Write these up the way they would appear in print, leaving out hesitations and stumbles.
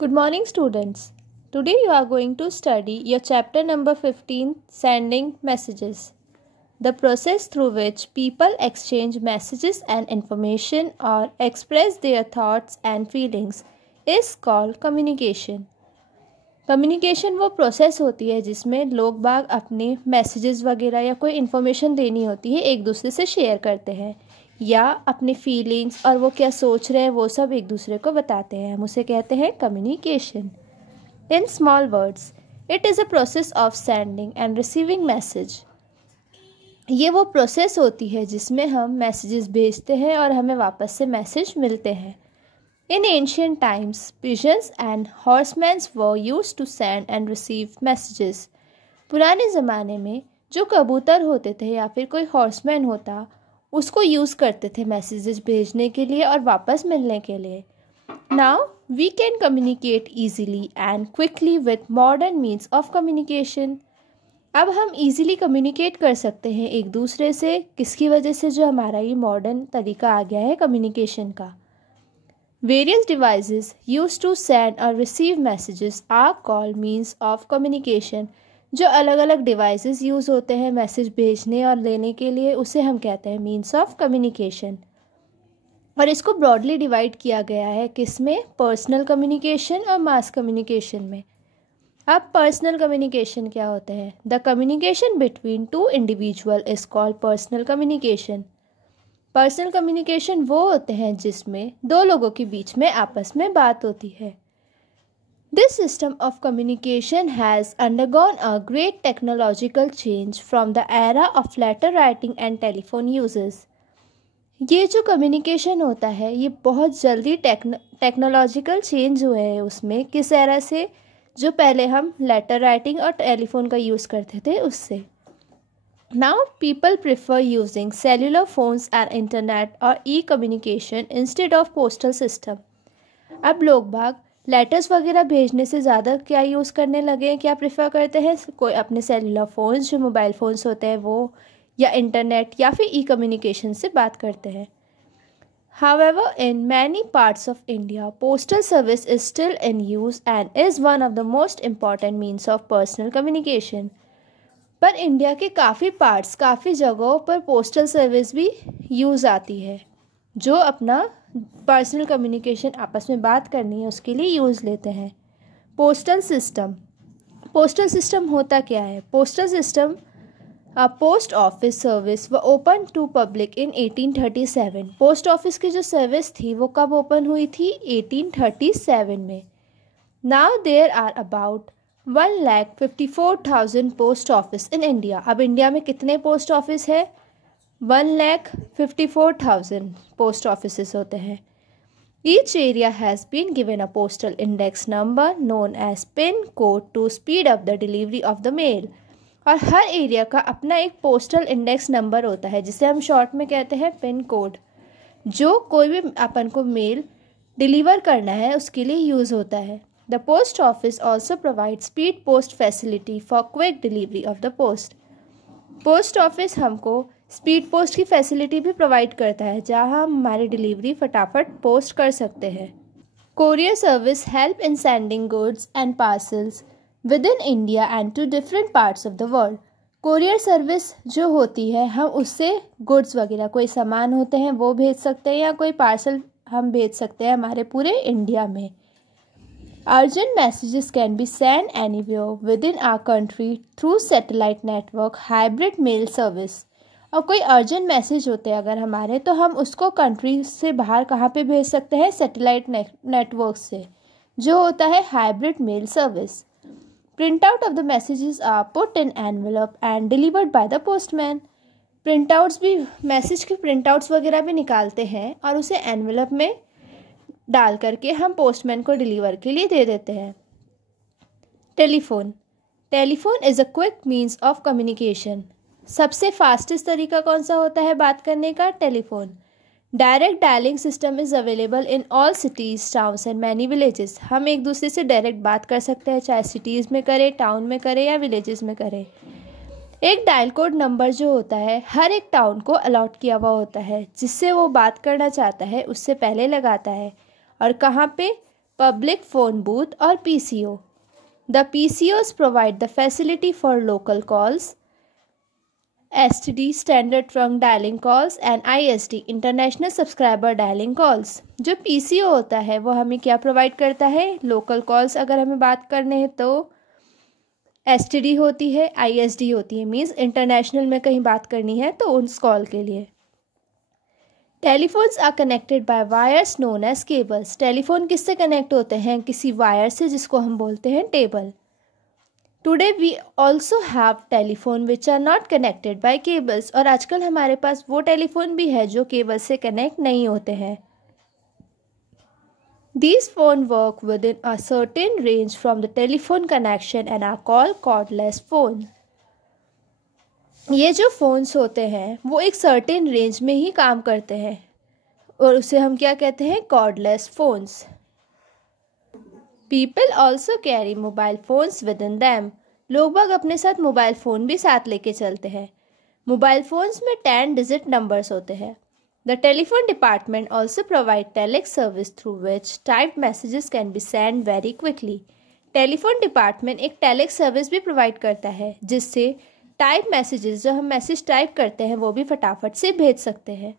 Good morning, students. Today you are going to study your chapter number 15, Sending Messages. The process through which people exchange messages and information or express their thoughts and feelings is called communication. Communication वो process होती है जिसमें लोग बाग अपने messages वगैरह या कोई information देनी होती है एक दूसरे से शेयर करते हैं या अपने फीलिंग्स और वो क्या सोच रहे हैं वो सब एक दूसरे को बताते हैं। हम उसे कहते हैं communication. In small words, it is a process of sending end receiving message. ये वो प्रोसेस होती है जिसमें हम मैसेजेस भेजते हैं और हमें वापस से मैसेज मिलते हैं। In ancient times, pigeons and horsemen were used to send and receive messages. पुराने ज़माने में जो कबूतर होते थे या फिर कोई हॉर्समैन होता उसको यूज़ करते थे मैसेजेस भेजने के लिए और वापस मिलने के लिए। Now we can communicate easily and quickly with modern means of communication. अब हम easily communicate कर सकते हैं एक दूसरे से, किसकी वजह से? जो हमारा ये मॉडर्न तरीका आ गया है कम्युनिकेशन का। Various devices used to send or receive messages are called means of communication. जो अलग अलग डिवाइसेस यूज़ होते हैं मैसेज भेजने और लेने के लिए उसे हम कहते हैं मीन्स ऑफ कम्युनिकेशन। और इसको ब्रॉडली डिवाइड किया गया है किसमें? पर्सनल कम्युनिकेशन और मास कम्युनिकेशन में। अब पर्सनल कम्युनिकेशन क्या होता है? The communication between two individual is called personal communication. Personal communication वो होते हैं जिसमें दो लोगों के बीच में आपस में बात होती है। This system of communication has undergone a great technological change from the era of letter writing and telephone uses. ये जो कम्युनिकेशन होता है ये बहुत जल्दी टेक्नोलॉजिकल चेंज हुए हैं उसमें। किस एरा से? जो पहले हम लेटर राइटिंग और टेलीफोन का यूज़ करते थे उससे। Now people prefer using cellular phones and internet or e-communication instead of postal system. अब लोग बाग लेटर्स वगैरह भेजने से ज़्यादा क्या यूज़ करने लगे हैं, क्या प्रेफर करते हैं? कोई अपने सेलुलर फ़ोन्स जो मोबाइल फ़ोन्स होते हैं वो, या इंटरनेट या फिर ई-कम्युनिकेशन से बात करते हैं। However, in many parts of India, postal service is still in use and is one of the most important means of personal communication. पर इंडिया के काफ़ी पार्ट्स, काफ़ी जगहों पर पोस्टल सर्विस भी यूज़ आती है जो अपना पर्सनल कम्युनिकेशन आपस में बात करनी है उसके लिए यूज़ लेते हैं। पोस्टल सिस्टम होता क्या है? Postal system post office service was open to public in 1837। Post office की जो सर्विस थी वो कब ओपन हुई थी? 1837 में। Now there are about 1,54,000 post office in India. अब इंडिया में कितने पोस्ट ऑफिस है? 1,54,000 पोस्ट ऑफिस होते हैं। Each area has been given a postal index number known as pin code to speed up the delivery of the mail. और हर area का अपना एक पोस्टल इंडेक्स नंबर होता है जिसे हम शॉर्ट में कहते हैं पिन कोड, जो कोई भी अपन को मेल डिलीवर करना है उसके लिए यूज़ होता है। The post office also provides speed post facility for quick delivery of the post. Post office हमको स्पीड पोस्ट की फैसिलिटी भी प्रोवाइड करता है जहां हम हमारी डिलीवरी फटाफट पोस्ट कर सकते हैं। Courier service help in sending goods and parcels within India and to different parts of the world. Courier service जो होती है हम उससे गुड्स वगैरह कोई सामान होते हैं वो भेज सकते हैं या कोई पार्सल हम भेज सकते हैं हमारे पूरे इंडिया में। Urgent messages can be sent anywhere within our country through satellite network, hybrid mail service. और कोई अर्जेंट मैसेज होते हैं अगर हमारे तो हम उसको कंट्री से बाहर कहाँ पे भेज सकते हैं? सैटेलाइट नेटवर्क से, जो होता है hybrid mail service. Print out of the messages are put in envelope and delivered by the postman. Print outs भी, मैसेज के प्रिंट आउट्स वगैरह भी निकालते हैं और उसे एनवेलप में डाल करके हम पोस्टमैन को डिलीवर के लिए दे देते हैं। Telephone is a quick means of communication. सबसे फास्टेस्ट तरीका कौन सा होता है बात करने का? Telephone. Direct dialing system is available in all cities, towns and many villages. हम एक दूसरे से डायरेक्ट बात कर सकते हैं, चाहे सिटीज़ में करें, टाउन में करें या विलेजेस में करें। एक डायल कोड नंबर जो होता है हर एक टाउन को अलॉट किया हुआ होता है, जिससे वो बात करना चाहता है उससे पहले लगाता है। और कहाँ पे? public phone booth or PCO. The PCOs provide the facility for local calls, STD standard trunk dialing calls and ISD international subscriber dialing calls. जो PCO होता है वो हमें क्या प्रोवाइड करता है? लोकल कॉल्स अगर हमें बात करने हैं तो STD होती है, ISD होती है, मीन्स इंटरनेशनल में कहीं बात करनी है तो उस कॉल के लिए. Telephones are connected by wires known as cables. Telephone किससे कनेक्ट होते हैं? किसी वायर से, जिसको हम बोलते हैं table. Today we also have telephone which are not connected by cables. और आजकल हमारे पास वो टेलीफोन भी है जो केबल से कनेक्ट नहीं होते हैं. These phones work within a certain range from the telephone connection and are called cordless phone. ये जो फ़ोन्स होते हैं वो एक सर्टेन रेंज में ही काम करते हैं और उसे हम क्या कहते हैं? Cordless phones. People also carry mobile phones with in them. लोग बाग अपने साथ मोबाइल फ़ोन भी साथ लेके चलते हैं. मोबाइल फ़ोन्स में 10 डिजिट नंबर्स होते हैं. The telephone department also provide telex service through which type messages can be send very quickly. Telephone department एक टेलेक्स सर्विस भी प्रोवाइड करता है जिससे टाइप मैसेजेस, जो हम मैसेज टाइप करते हैं, वो भी फटाफट से भेज सकते हैं.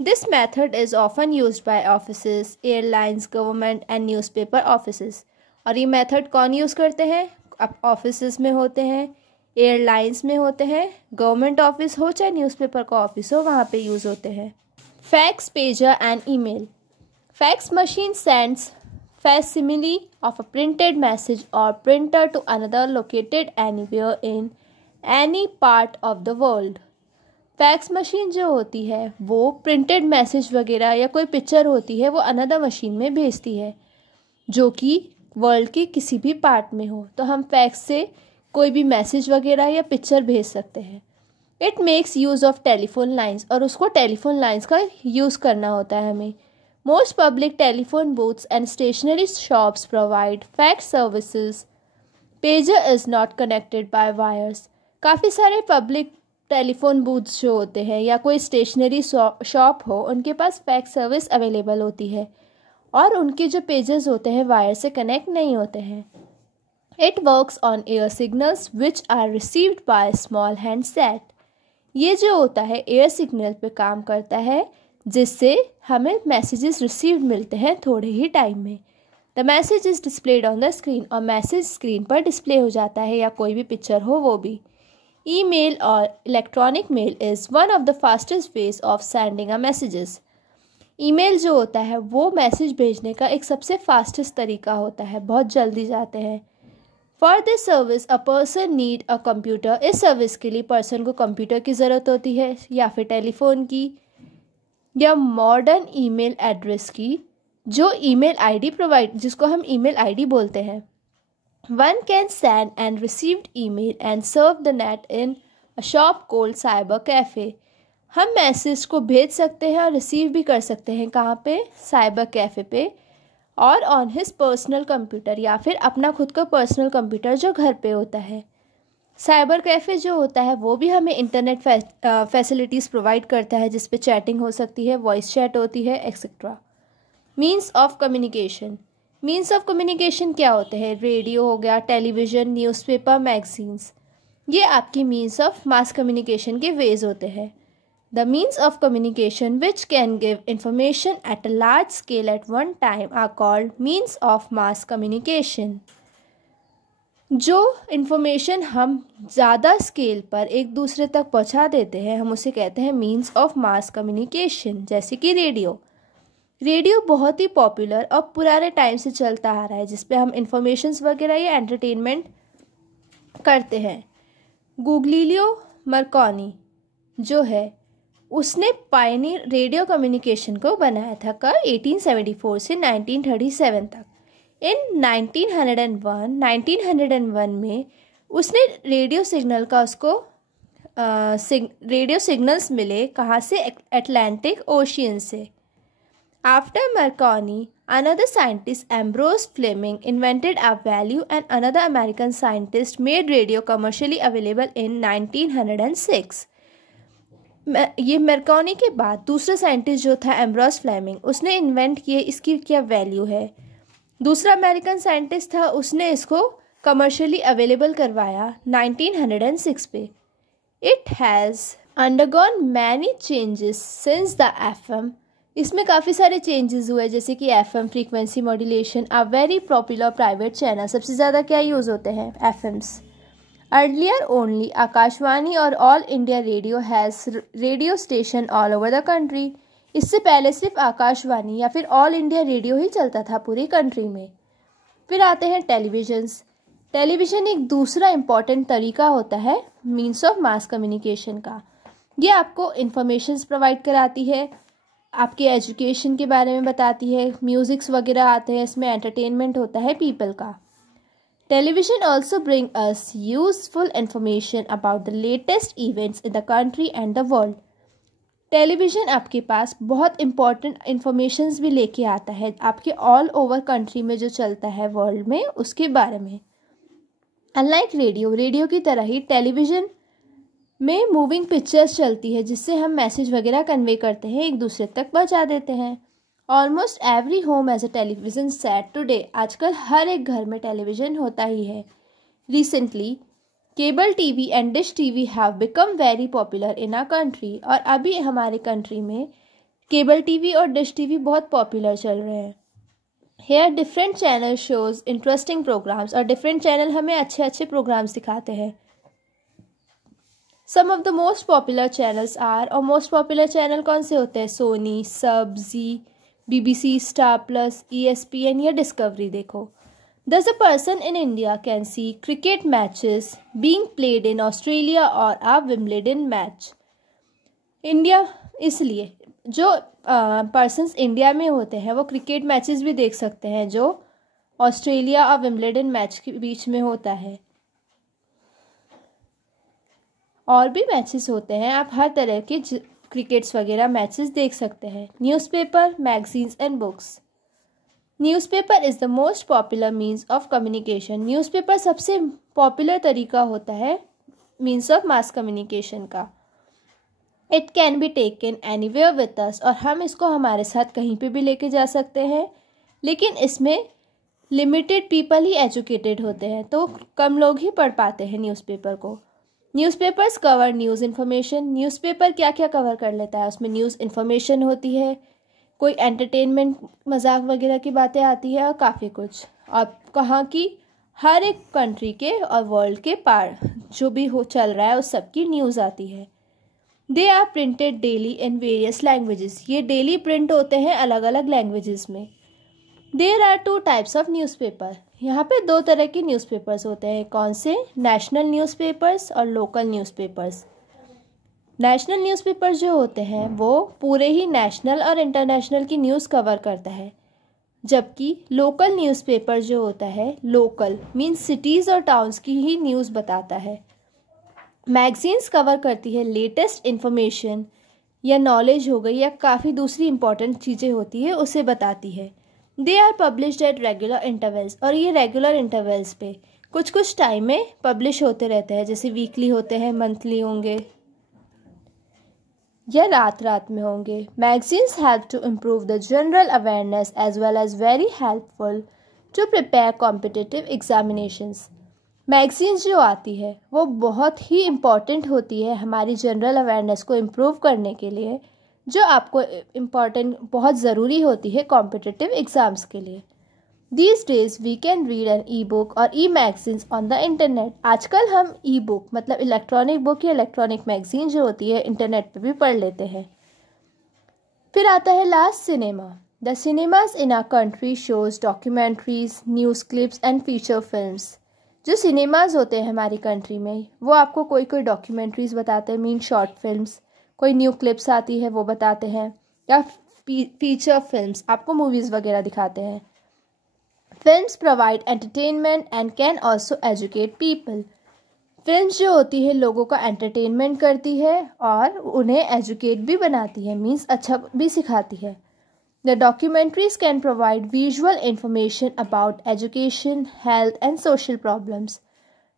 This method is often used by offices, airlines, government and newspaper offices. और ये मेथड कौन यूज़ करते हैं? अब ऑफिसेस में होते हैं, एयरलाइंस में होते हैं, गवर्नमेंट ऑफिस हो चाहे न्यूज़पेपर का ऑफिस हो, वहाँ पे यूज़ होते हैं. Fax, pager and email. Fax machine sends facsimile of a printed message or printer to another located anywhere in any part of the world. Fax machine जो होती है वो प्रिंटेड मैसेज वगैरह या कोई पिक्चर होती है वो अनदर मशीन में भेजती है जो कि वर्ल्ड के किसी भी पार्ट में हो. तो हम फैक्स से कोई भी मैसेज वगैरह या पिक्चर भेज सकते हैं. It makes use of telephone lines. और उसको टेलीफोन लाइन्स का यूज़ करना होता है हमें. Most public telephone booths and stationery shops provide fax services. Pager is not connected by wires. काफ़ी सारे पब्लिक टेलीफोन बूथ्स जो होते हैं या कोई स्टेशनरी शॉप हो, उनके पास फैक्स सर्विस अवेलेबल होती है और उनके जो पेजेस होते हैं वायर से कनेक्ट नहीं होते हैं. It works on air signals which are received by small handset. ये जो होता है एयर सिग्नल पे काम करता है जिससे हमें मैसेजेस रिसीव मिलते हैं थोड़े ही टाइम में. The message is displayed on the screen. और मैसेज स्क्रीन पर डिस्प्ले हो जाता है या कोई भी पिक्चर हो वो भी. ईमेल और electronic mail is one of the fastest ways of sending a messages. Email जो होता है वो मैसेज भेजने का एक सबसे फास्टेस्ट तरीका होता है, बहुत जल्दी जाते हैं. For this service a person need a computer. इस सर्विस के लिए पर्सन को कंप्यूटर की ज़रूरत होती है या फिर टेलीफोन की या मॉडर्न ईमेल एड्रेस की, जो ईमेल आईडी प्रोवाइड, जिसको हम ईमेल आईडी बोलते हैं. One can send and received email and serve the net in a shop called cyber cafe. हम मैसेज को भेज सकते हैं और रिसीव भी कर सकते हैं. कहाँ पे? साइबर कैफ़े पे. और ऑन हिज पर्सनल कंप्यूटर या फिर अपना खुद का पर्सनल कंप्यूटर जो घर पे होता है. साइबर कैफ़े जो होता है वो भी हमें इंटरनेट फैसिलिटीज़ प्रोवाइड करता है जिस पे चैटिंग हो सकती है, वॉइस चैट होती है, etcetera. Means of communication. Means of communication क्या होते हैं? रेडियो हो गया, टेलीविज़न, न्यूज़पेपर, मैगजीन्स. ये आपकी मीन्स ऑफ मास कम्युनिकेशन के वेज होते हैं. The means of communication which can give information at a large scale at one time are called means of mass communication. जो इन्फॉर्मेशन हम ज़्यादा स्केल पर एक दूसरे तक पहुंचा देते हैं हम उसे कहते हैं मीन्स ऑफ मास कम्युनिकेशन. जैसे कि रेडियो. रेडियो बहुत ही पॉपुलर और पुराने टाइम से चलता आ रहा है जिस पे हम इंफॉर्मेशंस वगैरह या एंटरटेनमेंट करते हैं. गुग्लिलियो मार्कोनी जो है उसने पायनियर रेडियो कम्युनिकेशन को बनाया था कब? 1874 से 1937 तक. इन 1901 में उसने रेडियो सिग्नल का उसको रेडियो सिग्नल्स मिले. कहाँ से? अटलांटिक ओशियन से. After Marconi another scientist Ambrose Fleming invented a value and another American scientist made radio commercially available in 1906. ये मार्कोनी के बाद दूसरा साइंटिस्ट जो था एम्ब्रोस फ्लेमिंग, उसने इन्वेंट किए इसकी क्या वैल्यू है. दूसरा अमेरिकन साइंटिस्ट था, उसने इसको कमर्शियली अवेलेबल करवाया 1906 पे। It has undergone many changes since the FM. इसमें काफ़ी सारे चेंजेस हुए, जैसे कि FM frequency modulation are very popular private channel. सबसे ज़्यादा क्या यूज़ होते हैं? एफएम्स। अर्लियर ओनली आकाशवाणी और all India radio has radio station all over the country. इससे पहले सिर्फ आकाशवाणी या फिर ऑल इंडिया रेडियो ही चलता था पूरी कंट्री में। फिर आते हैं टेलीविजन्स। टेलीविज़न एक दूसरा इम्पॉर्टेंट तरीका होता है मीन्स ऑफ मास कम्युनिकेशन का। ये आपको इन्फॉर्मेशंस प्रोवाइड कराती है, आपके एजुकेशन के बारे में बताती है, म्यूज़िक्स वगैरह आते हैं, इसमें एंटरटेनमेंट होता है पीपल का। Television also bring us useful information about the latest events in the country and the world. Television आपके पास बहुत इम्पॉर्टेंट इन्फॉर्मेशंस भी लेके आता है आपके ऑल ओवर कंट्री में जो चलता है वर्ल्ड में, उसके बारे में। अनलाइक रेडियो की तरह ही टेलीविज़न में मूविंग पिक्चर्स चलती है, जिससे हम मैसेज वगैरह कन्वे करते हैं, एक दूसरे तक पहुंचा देते हैं। Almost every home as a television set today. आजकल हर एक घर में टेलीविज़न होता ही है। Recently cable TV and dish TV have become very popular in our country. और अभी हमारे कंट्री में केबल टीवी और डिश टीवी बहुत पॉपुलर चल रहे हैं। Here different channel shows interesting programs. और डिफरेंट चैनल हमें अच्छे अच्छे प्रोग्राम्स दिखाते हैं। Some of the most popular channels are, और मोस्ट पॉपुलर चैनल कौन से होते हैं? सोनी, सब, जी, BBC, स्टार प्लस, ESPN या डिस्कवरी। देखो, Thus a person in India can see cricket matches being played in Australia or a Wimbledon match. India, इसलिए जो पर्सन्स इंडिया में होते हैं वो क्रिकेट मैचेस भी देख सकते हैं जो ऑस्ट्रेलिया और विम्बलडन मैच के बीच में होता है। और भी मैचेस होते हैं, आप हर तरह के क्रिकेट्स वगैरह मैचेस देख सकते हैं। Newspaper, magazines and books. Newspaper is the most popular means of communication. Newspaper सबसे पॉपुलर तरीका होता है मीन्स ऑफ मास कम्युनिकेशन का। It can be taken anywhere with us. और हम इसको हमारे साथ कहीं पे भी लेके जा सकते हैं, लेकिन इसमें लिमिटेड पीपल ही एजुकेटेड होते हैं, तो कम लोग ही पढ़ पाते हैं न्यूज़पेपर को। Newspapers cover news information. Newspaper क्या क्या कवर कर लेता है? उसमें न्यूज़ इन्फॉर्मेशन होती है, कोई एंटरटेनमेंट मजाक वगैरह की बातें आती है और काफ़ी कुछ। और कहाँ की? हर एक कंट्री के और वर्ल्ड के पार जो भी हो चल रहा है उस सब की न्यूज़ आती है। They are printed daily in various languages. ये डेली प्रिंट होते हैं अलग अलग लैंग्वेजेस में। There are 2 types of newspaper. यहाँ पे 2 तरह के न्यूज़पेपर्स होते हैं। कौन से? नेशनल न्यूज़पेपर्स और लोकल न्यूज़पेपर्स। नेशनल न्यूज़पेपर जो होते हैं वो पूरे ही नेशनल और इंटरनेशनल की न्यूज़ कवर करता है, जबकि लोकल न्यूज़पेपर जो होता है, लोकल मीन्स सिटीज़ और टाउन्स की ही न्यूज़ बताता है। मैगजीन्स कवर करती है लेटेस्ट इन्फॉर्मेशन या नॉलेज हो गई या काफ़ी दूसरी इंपॉर्टेंट चीज़ें होती है उसे बताती है। They are published at regular intervals. और ये रेगुलर इंटरवल्स पे कुछ कुछ टाइम में पब्लिश होते रहते हैं, जैसे वीकली होते हैं, मंथली होंगे या रात रात में होंगे। Magazines help to improve the general awareness as well as very helpful to prepare competitive examinations. Magazines जो आती है वो बहुत ही इम्पॉर्टेंट होती है हमारी जनरल अवेयरनेस को इम्प्रूव करने के लिए, जो आपको इम्पॉर्टेंट बहुत ज़रूरी होती है कॉम्पिटिटिव एग्ज़ाम्स के लिए। These days we can read an e-book और e-magazines on the internet. आजकल हम e-book मतलब इलेक्ट्रॉनिक बुक या इलेक्ट्रॉनिक मैगजीन जो होती है इंटरनेट पे भी पढ़ लेते हैं। फिर आता है last, cinema. The cinemas in our country shows documentaries, news clips and feature films. जो सिनेमाज होते हैं हमारी कंट्री में वो आपको कोई कोई डॉक्यूमेंट्रीज बताते हैं, मीन शॉर्ट फिल्म्स, कोई न्यू क्लिप्स आती है वो बताते हैं, या फीचर फिल्म्स आपको मूवीज़ वगैरह दिखाते हैं। Films provide entertainment and can also educate people. Films जो होती है लोगों का एंटरटेनमेंट करती है और उन्हें एजुकेट भी बनाती है, मीन्स अच्छा भी सिखाती है। The documentaries can provide visual information about education, health and social problems.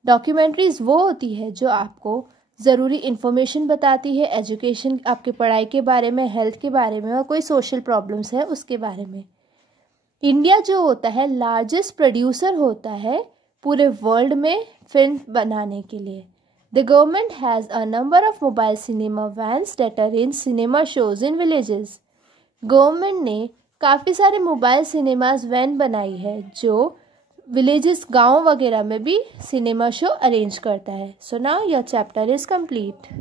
Documentaries वो होती है जो आपको ज़रूरी इन्फॉर्मेशन बताती है, एजुकेशन, आपके पढ़ाई के बारे में, हेल्थ के बारे में, और कोई सोशल प्रॉब्लम्स है उसके बारे में। इंडिया जो होता है लार्जेस्ट प्रोड्यूसर होता है पूरे वर्ल्ड में फिल्म बनाने के लिए। The government has a number of mobile cinema vans that arrange cinema shows in villages. Government ने काफ़ी सारे मोबाइल सिनेमाज वैन बनाई है जो विलेजेस गांव वगैरह में भी सिनेमा शो अरेंज करता है। So now your chapter is complete.